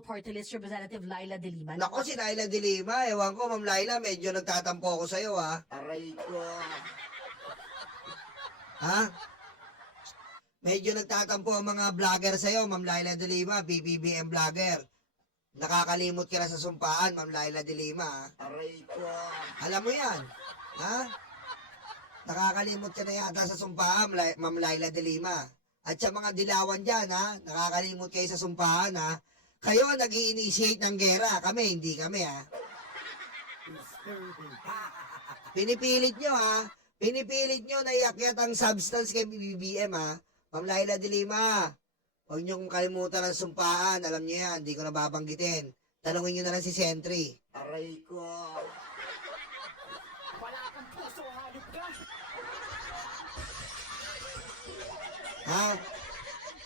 Presidential Party List Representative Laila De Lima. Nako, si Laila De Lima, ewan ko, Ma'am Laila, medyo nagtatampo ako sa'yo, ha? Aray ko. Ha? Medyo nagtatampo ang mga vlogger sa'yo, Ma'am Laila De Lima, BBBM vlogger. Nakakalimot ka na sa sumpaan, Ma'am Laila De Lima, ha? Aray ko. Alam mo yan, ha? Nakakalimot ka na yata sa sumpaan, Ma'am Laila De Lima. At sa mga dilawan dyan, ha? Nakakalimot kayo sa sumpahan, ha? Kayo ang nag-i-initiate ng gera. Kami, hindi kami, ha? Pinipilit nyo, ha? Pinipilit nyo na iakyat ang substance kay BBM, ha? Ma'am Laila De Lima, huwag nyo kong kalimutan ang sumpaan. Alam nyo yan, hindi ko na babanggitin. Tanungin nyo na lang si Sentry. Aray ko. Wala kang puso, halip ka! Ha?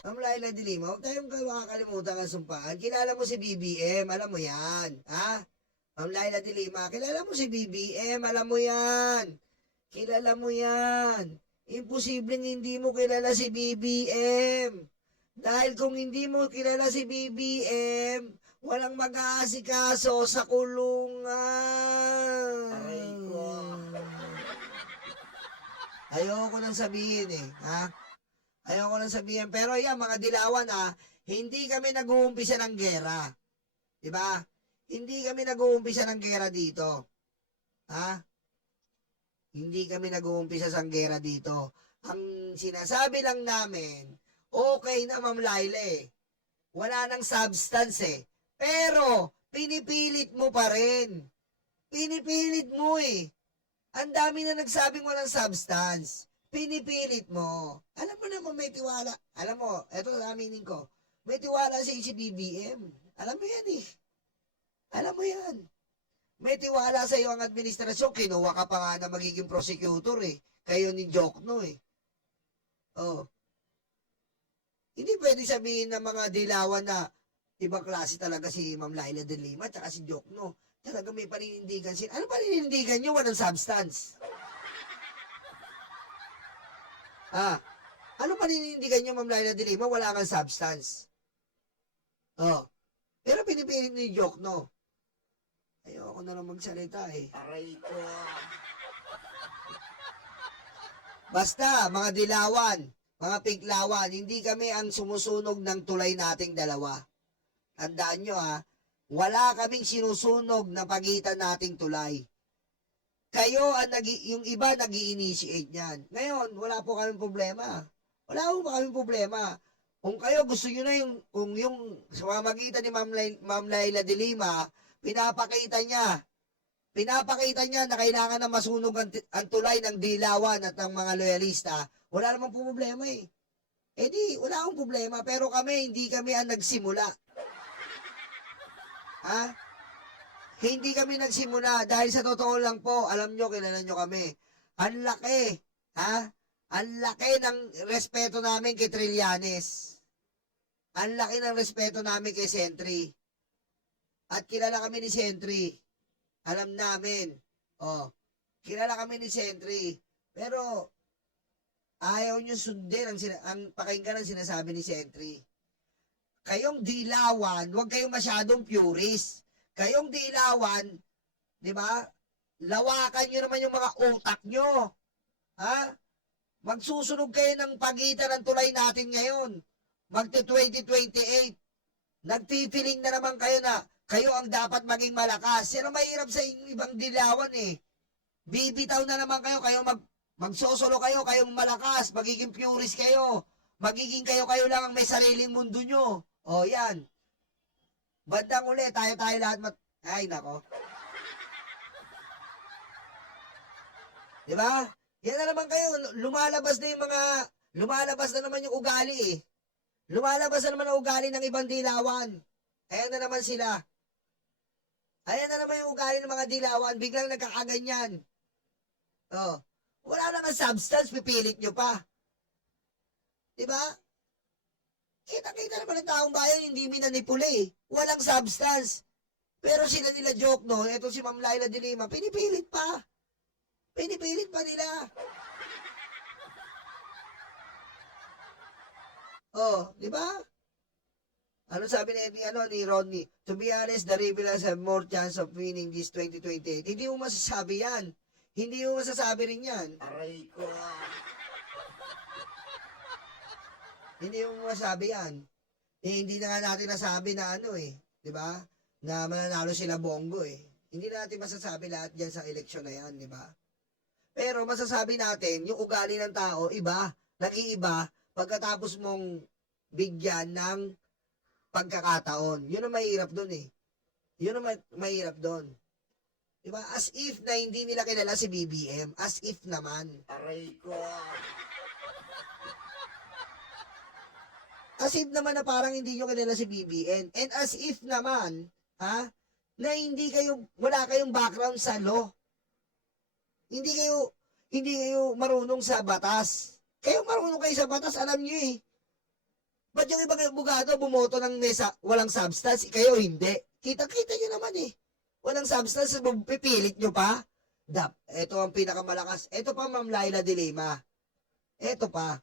Ma'am Laila De Lima, huwag tayong makakalimutan ang sumpaan. Kilala mo si BBM, alam mo yan. Ha? Ma'am Laila De Lima, kilala mo si BBM, alam mo yan. Kilala mo yan. Imposibleng hindi mo kilala si BBM. Dahil kung hindi mo kilala si BBM, walang mag-aasikaso sa kulungan. Aray ko. Ayoko nang sabihin eh, ha? Ayoko nang sabihin. Pero yan, mga dilawan ha, hindi kami nag-uumpisa ng gera. Diba? Hindi kami nag-uumpisa ng gera dito. Ha? Hindi kami nag-uumpisa ng gera dito. Ang sinasabi lang namin, okay na Ma'am Laila eh. Wala nang substance eh. Pero, pinipilit mo pa rin. Pinipilit mo eh. Ang dami na nagsabing walang substance. Pinipilit mo. Alam mo naman may tiwala. Alam mo, eto aminin ko. May tiwala sa si BBM. Alam mo yan eh. Alam mo yan. May tiwala sa iyo ang administrasyon. Kinuha ka pa nga na magiging prosecutor eh. Kayo ni Jokno eh. Oh. Hindi pwede sabihin ng mga dilawan na ibang klase talaga si Ma'am Laila De Lima at si Jokno. Talaga may paninindigan sila. Ano paninindigan nyo? Walang substance. Ano paninindigan nyo, Ma'am Laila De Lima? Wala kang substance. Oh. Pero pinipilit ni Jokno. Ayoko na lang magsalita eh. Aray ko. Basta, mga dilawan, mga piklawan, hindi kami ang sumusunog ng tulay nating dalawa. Tandaan nyo ha, wala kaming sinusunog na pagitan nating tulay. Kayo, yung iba nag-i-initiate niyan. Ngayon, wala po kaming problema. Wala po kaming problema. Kung kayo gusto nyo na kung yung sa pamamagitan ni Ma'am Laila De Lima, pinapakita niya na kailangan na masunog ang tulay ng dilawan at ng mga loyalista, wala namang problema eh. Eh di, wala akong problema, pero hindi kami ang nagsimula. Ha? Hindi kami nagsimula dahil sa totoo lang po, alam nyo, kilala nyo kami. Ang laki, ha? Ang laki ng respeto namin kay Trillanes. Ang laki ng respeto namin kay Sentry. At kilala kami ni Sentry. Alam namin. Oh, kilala kami ni Sentry. Pero, ayaw nyo sundin ang pakinggan ng sinasabi ni Sentry. Kayong dilawan, huwag kayong masyadong purist. Kayong dilawan, di ba? Lawakan nyo naman yung mga utak nyo. Ha? Magsusunog kayo ng pagitan ng tulay natin ngayon. Magte-2028. Nagpipiling na naman kayo na kayo ang dapat maging malakas. Pero mahirap sa ibang dilawan eh. Bibitaw na naman kayo, magsosolo kayo, kayong malakas, magiging purist kayo. Magiging kayo lang ang may sariling mundo nyo. O yan. Bandang uli, tayo lahat ay nako. Diba? Yan na naman kayo, lumalabas na naman yung ugali eh. Lumalabas na naman ang ugali ng ibang dilawan. Ayan na naman sila. Ayan na naman yung ugali ng mga dilawan, biglang nagkakaganyan. Oh, wala na nga substance, pipilit nyo pa. Diba? Kita-kita naman ng taong bayan, hindi minanipula eh. Walang substance. Pero sila nila Jokno, eto si Ma'am Laila De Lima, pinipilit pa. Pinipilit pa nila. Oh, di ba? Ano sabi ni Rodney? To be honest, the Rebels have more chance of winning this 2028. Hindi mo masasabi yan. Hindi mo masasabi rin yan. Aray ko. Hindi mo masabi yan. Eh, hindi na nga natin nasabi na ano eh. Di ba? Na mananalo sila Bongo eh. Hindi na natin masasabi lahat dyan sa eleksyon na yan, di ba? Pero masasabi natin, yung ugali ng tao, iba, nag-iiba, pagkatapos mong bigyan ng pagkakataon. Yun ang mahirap doon eh. Yun ang mahirap doon. Diba? As if na hindi nila kilala si BBM. As if naman. Aray ko. As if naman na parang hindi nyo kilala si BBM. And as if naman, ha, na wala kayong background sa law. Hindi kayo marunong sa batas. Kayo marunong kayo sa batas, alam nyo eh. Ba't yung ibang abogado bumoto ng walang substance, kayo hindi? Kita-kita nyo naman eh. Walang substance, pipilit nyo pa? Ito ang pinakamalakas. Ito pa, Ma'am Laila de Lima. Ito pa.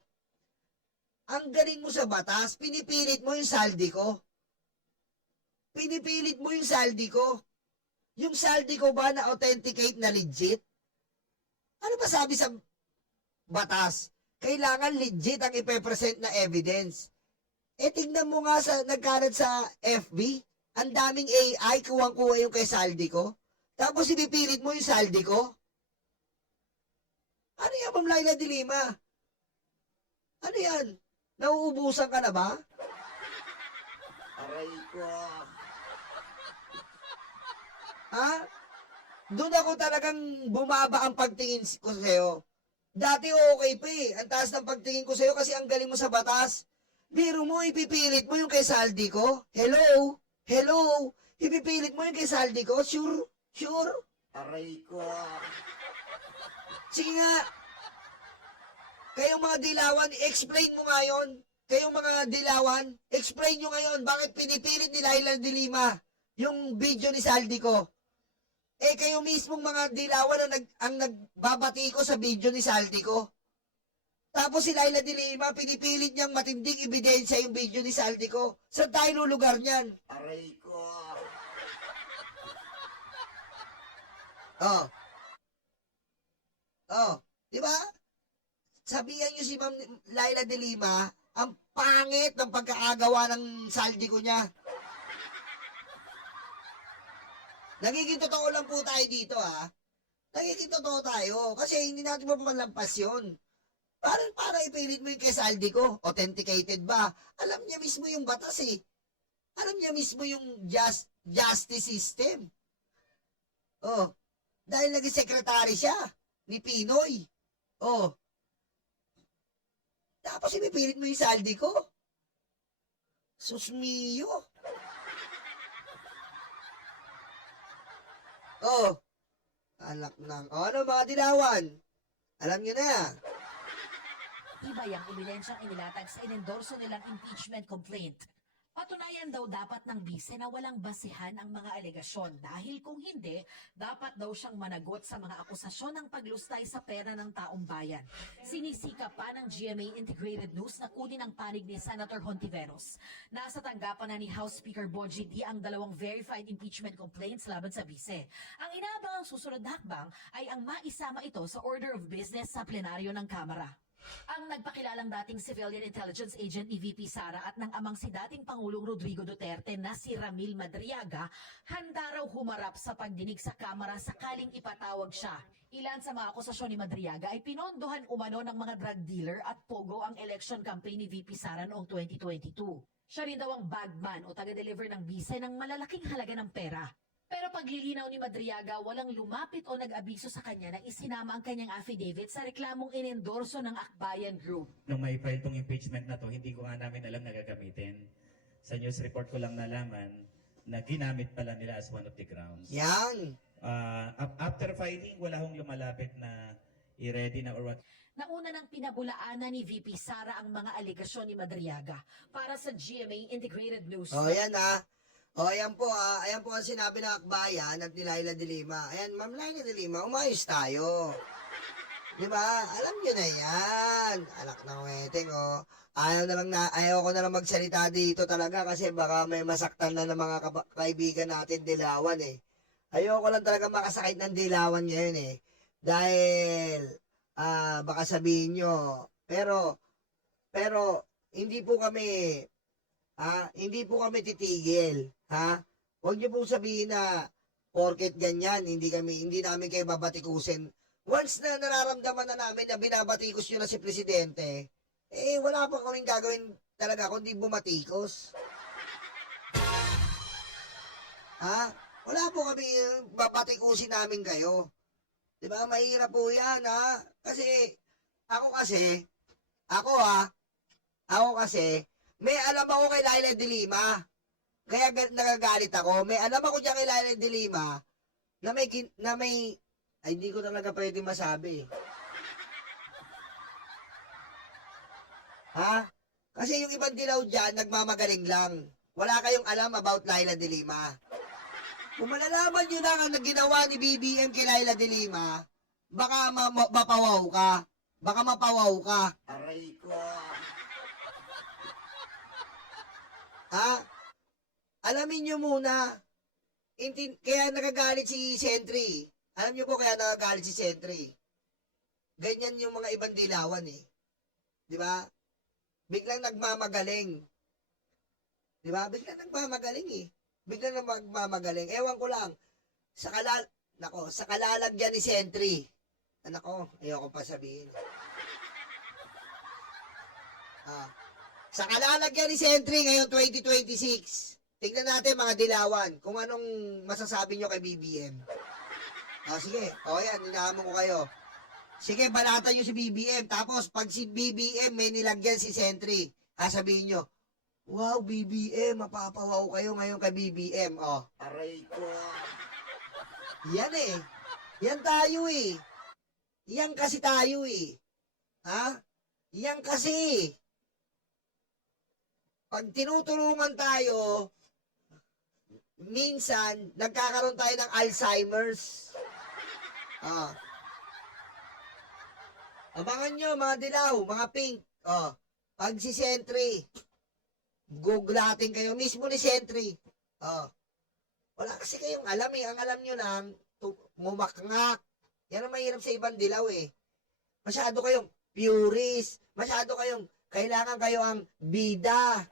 Ang galing mo sa batas, pinipilit mo yung saldi ko. Pinipilit mo yung saldi ko. Yung saldi ko ba na authenticate na legit? Ano ba sabi sa batas? Kailangan legit ang ipepresent na evidence. Eh, tingnan mo nga nagkalat sa FB, ang daming AI, kuwang-kuha yung kay saldi ko. Tapos ipipilit mo yung saldi ko? Ano yan, Ma'am Laila de Lima? Ano yan? Nauubusan ka na ba? Aray ko. Ha? Doon ako talagang bumaba ang pagtingin ko sa'yo. Dati okay pa eh. Ang taas ng pagtingin ko sa'yo kasi ang galing mo sa batas. Biro mo, ipipilit mo yung kay saldi ko? Hello? Hello? Ipipilit mo yung kay saldi ko? Sure? Sure? Aray ko. Sige nga. Kayong mga dilawan, explain mo ngayon. Kayong mga dilawan, explain nyo ngayon bakit pinipilit ni Laila de Lima yung video ni saldi ko. Eh kayo mismong mga dilawan ang nagbabati ko sa video ni saldi ko. Tapos si Laila de Lima, pinipilit niyang matinding ebidensya yung video ni saldi ko. Saan tayo lulugar niyan? Aray ko. Oh. Oh. Di ba? Sabihan niyo si Ma'am Laila de Lima, ang pangit ng pagkaagawa ng saldi ko niya. Nagiging totoo lang po tayo dito ha. Nagiging totoo tayo kasi hindi natin mapapalampas yun. Para ipilit mo yung kay saldi ko. Authenticated ba? Alam niya mismo yung batas eh. Alam niya mismo yung justice system. Oh. Dahil naging sekretary siya ni Pinoy. Oh. Tapos ipipilit mo yung saldi ko. Sus mio. Oh. Anak ng... ano mga dilawan? Alam niyo na. Iba yung ebidensyang inilatag sa inendorso nilang impeachment complaint. Patunayan daw dapat ng bise na walang basihan ang mga alegasyon dahil kung hindi, dapat daw siyang managot sa mga akusasyon ng paglustay sa pera ng taong bayan. Sinisika pa ng GMA Integrated News na kunin ang panig ni Senator Hontiveros. Nasa tanggapan na ni House Speaker Bogie D ang dalawang verified impeachment complaints laban sa bise. Ang inaabangang susunod na hakbang ay ang maisama ito sa order of business sa plenaryo ng Kamara. Ang nagpakilalang dating civilian intelligence agent ni VP Sara at ng amang si dating Pangulong Rodrigo Duterte na si Ramil Madriaga, handa raw humarap sa pagdinig sa Kamara sakaling ipatawag siya. Ilan sa mga akusasyon ni Madriaga ay pinondohan umano ng mga drug dealer at pogo ang election campaign ni VP Sara noong 2022. Siya rin daw ang bagman o taga-deliver ng bise ng malalaking halaga ng pera. Pero paglilinaw ni Madriaga, walang lumapit o nag-abiso sa kanya nang isinama ang kanyang affidavit sa reklamong inendorso ng Akbayan Group. Nung may file tong impeachment na to, hindi ko nga namin alam na gagamitin. Sa news report ko lang nalaman na ginamit pala nila as one of the grounds. Yan. After filing, wala hong lumalapit na i-ready na or what. Nauna nang pinabulaanan ni VP Sara ang mga alegasyon ni Madriaga para sa GMA Integrated News. Oh, yan ha. O, ayan po ang sinabi ng Akbayan at ni Laila de Lima. Ayan, Ma'am Laila de Lima, umayos tayo. Di ba? Alam nyo na yan. Anak ng weteng, oh. ayaw ko na lang magsalita dito talaga kasi baka may masaktan na ng mga kaibigan natin dilawan eh. Ayoko lang talaga makasakit ng dilawan ngayon eh. Dahil, baka sabihin nyo, pero, hindi po kami titigil, ha? Huwag nyo pong sabihin na, porket ganyan, hindi namin kayo babatikusin. Once na nararamdaman na namin na binabatikos nyo na si Presidente, wala pa kaming gagawin talaga kundi bumatikos. Ha? Wala po kami babatikusin namin kayo. Di ba? Mahirap po yan, ha? Kasi, ako kasi, may alam ako kay Laila de Lima. Kaya nagagalit ako. May alam ako dyan kay Laila de Lima na may, ay, hindi ko talaga pwede masabi. Ha? Kasi yung ibang dilaw dyan, nagmamagaling lang. Wala kayong alam about Laila de Lima. Kung malalaman nyo na ang ginawa ni BBM kay Laila de Lima, baka mapawaw ka. Baka mapawaw ka. Aray ko. Ha? Alamin nyo muna. Kaya nagagalit si Sentry. Alam nyo po kaya nagagalit si Sentry. Ganyan yung mga ibang dilawan eh. Di ba? Biglang nagmamagaling. Di ba? Biglang nagmamagaling eh. Biglang nagmamagaling. Ewan ko lang. Sa kalalagyan ni Sentry. Ayoko pa sabihin. Sa kalalagyan ni Sentry ngayon 2026. Tingnan natin mga dilawan kung anong masasabi nyo kay BBM. Sige. Yan, inaamon ko kayo. Sige, balatan nyo si BBM. Tapos, pag si BBM may nilagyan si Sentry, sabihin nyo, wow, BBM, mapapawaw kayo ngayon kay BBM. Aray ko. Yan eh. Yan tayo eh. Yan kasi tayo eh. Ha? Yan kasi. Pag tinutulungan tayo, minsan, nagkakaroon tayo ng Alzheimer's. Abangan nyo, mga dilaw, mga pink. Pag si Sentry, guglatin kayo mismo ni Sentry. Wala kasi kayong alam eh. Ang alam nyo lang, mumakngak. Yan ang mahirap sa ibang dilaw eh. Masyado kayong purist. Masyado kayong, kailangan kayo ang bida.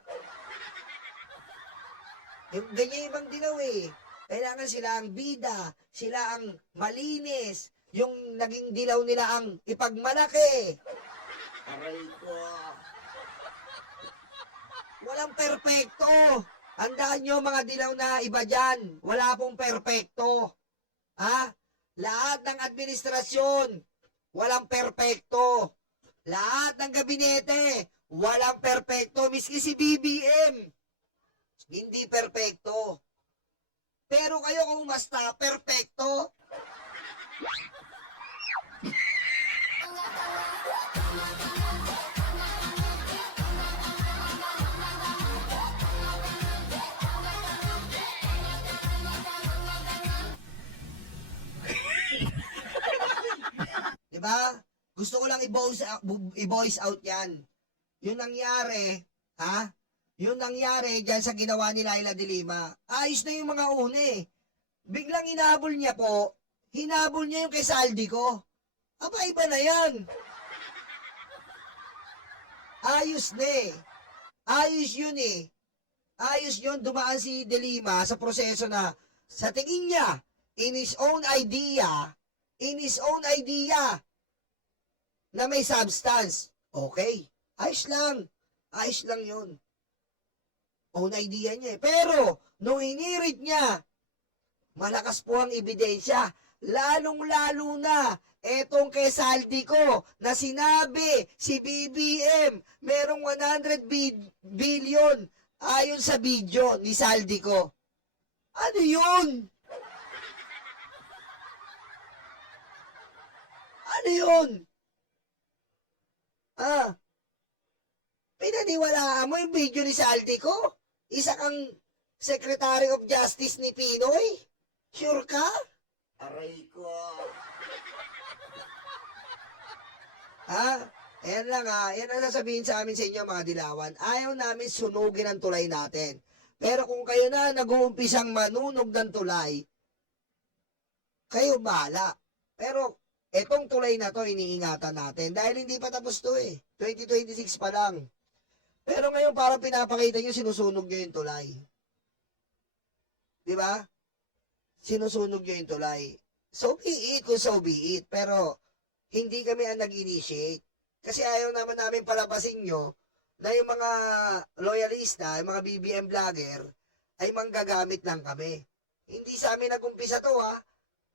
Ganyan yung ibang dilaw eh. Kailangan sila ang bida. Sila ang malinis. Yung naging dilaw nila ang ipagmalaki. Aray ko. Walang perpekto. Handaan nyo mga dilaw na iba dyan. Wala pong perpekto. Ha? Lahat ng administrasyon, walang perpekto. Lahat ng gabinete, walang perpekto. Miski si BBM, hindi perpekto. Pero kayo kung basta perpekto, diba? Gusto ko lang i-voice out yan. Yung nangyari, yung nangyari dyan sa ginawa ni Laila de Lima, ayos na yung mga une. Biglang hinabol niya yung kay Saldi ko. Iba na yan. Ayos na eh. Ayos yun eh. Ayos yun, dumaan si de Lima sa proseso na, sa tingin niya, in his own idea, na may substance. Okay. Ayos lang yun. Own idea niya eh. Pero, nung hinirit niya, malakas po ang ebidensya. Lalong-lalo na, etong kay Saldi ko, na sinabi, si BBM, merong 100 billion, ayon sa video ni Saldi ko. Ano yun? Ano yun? Pinaniwalaan mo yung video ni Saldi ko? Isa kang Secretary of Justice ni Pinoy? Sure ka? Aray ko. Ayan lang. lang ha, yan ang sasabihin sa amin sa inyo mga dilawan. Ayaw namin sunugin ang tulay natin. Pero kung kayo na nag-uumpisang manunog ng tulay, kayo bahala. Pero etong tulay na to iniingatan natin dahil hindi pa tapos to eh. 2026 pa lang. Pero ngayon parang pinapakita nyo sinusunog nyo yung tulay. Di ba? Sinusunog nyo yung tulay. So be it kung so be it. Pero hindi kami ang nag-initiate. Kasi ayaw naman namin palabasin nyo na yung mga loyalista, yung mga BBM vlogger, ay manggagamit lang kami. Hindi sa amin nag-umpisa to ha.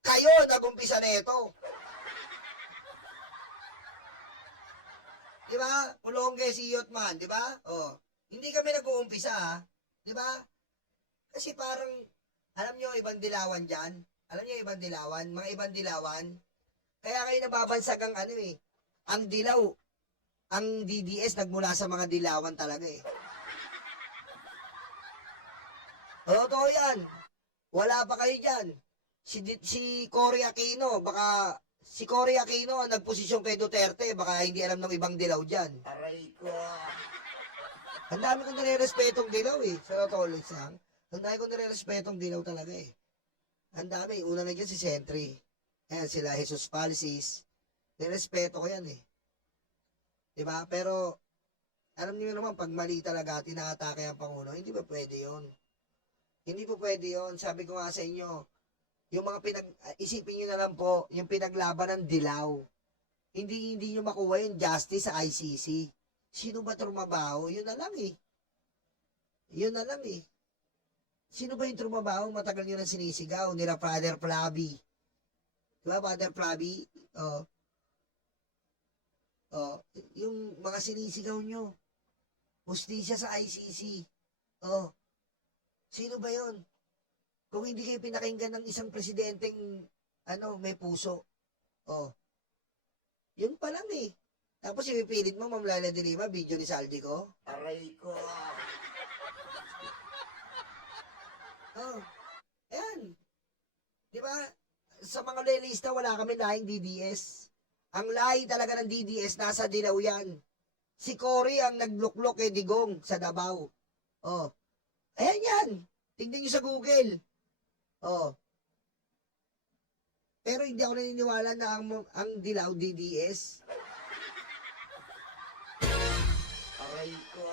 Kayo nag-umpisa na ito. Di ba? Pulongge si Yotman, di ba? Oh, hindi kami nag-uumpisa ha. Di ba? Kasi parang, alam nyo ibang dilawan dyan? Alam nyo ibang dilawan? Mga ibang dilawan? Kaya kayo nababansag ang ano eh. Ang dilaw, ang DDS nagmula sa mga dilawan talaga eh. Totoo yan. Wala pa kayo dyan. Si Cory Aquino, baka si Cory Aquino ang nagposisyon kay Duterte, baka hindi alam ng ibang dilaw dyan. Aray ko. Ang dami kong nire-respetong dilaw eh. Sa totoo lang. Ang dami kong nire-respetong dilaw talaga eh. Ang dami. Una na dyan si Sentry. Ayan, sila Jesus Policies. Nirespeto ko yan eh. Diba? Pero, alam niyo naman, pag mali talaga, tinatake ang Pangulo, hindi ba pwede yun? Hindi po pwede yun. Sabi ko nga sa inyo, yung mga isipin nyo na lang po, yung pinaglaban ng dilaw. Hindi nyo makuha yung justice sa ICC. Sino ba trumabaho? Yun na lang eh. Yun na lang eh. Sino ba yung trumabaho? Matagal nyo na sinisigaw. Nila Father Flavi. Diba, Father Flavi? Yung mga sinisigaw nyo. Hustisya sa ICC. Sino ba yun? Kung hindi kayo pinakinggan ng isang presidenteng may puso. Yun pa lang eh. Tapos ipipilit mo, Ma'am Laila de Lima, video ni Saldi ko. Aray ko. Ayan. Di ba? Sa mga loyalista, wala kami lahing DDS. Ang lahi talaga ng DDS, nasa dilaw yan. Si Cory ang nagluklok kay Digong sa Davao. Ayan yan. Tingnan nyo sa Google. Pero hindi ako naniniwala na ang dilaw DDS. Aray ko.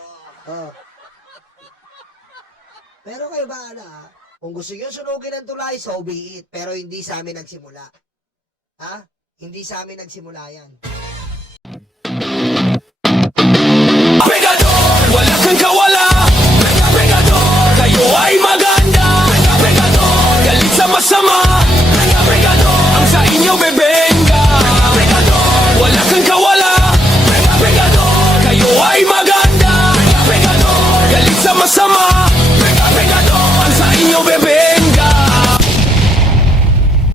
Pero kayo bahala. Kung gusto nyo sunugin ang tulay, so be it. Pero hindi sa amin nagsimula. Ha? Hindi sa amin nagsimula yan.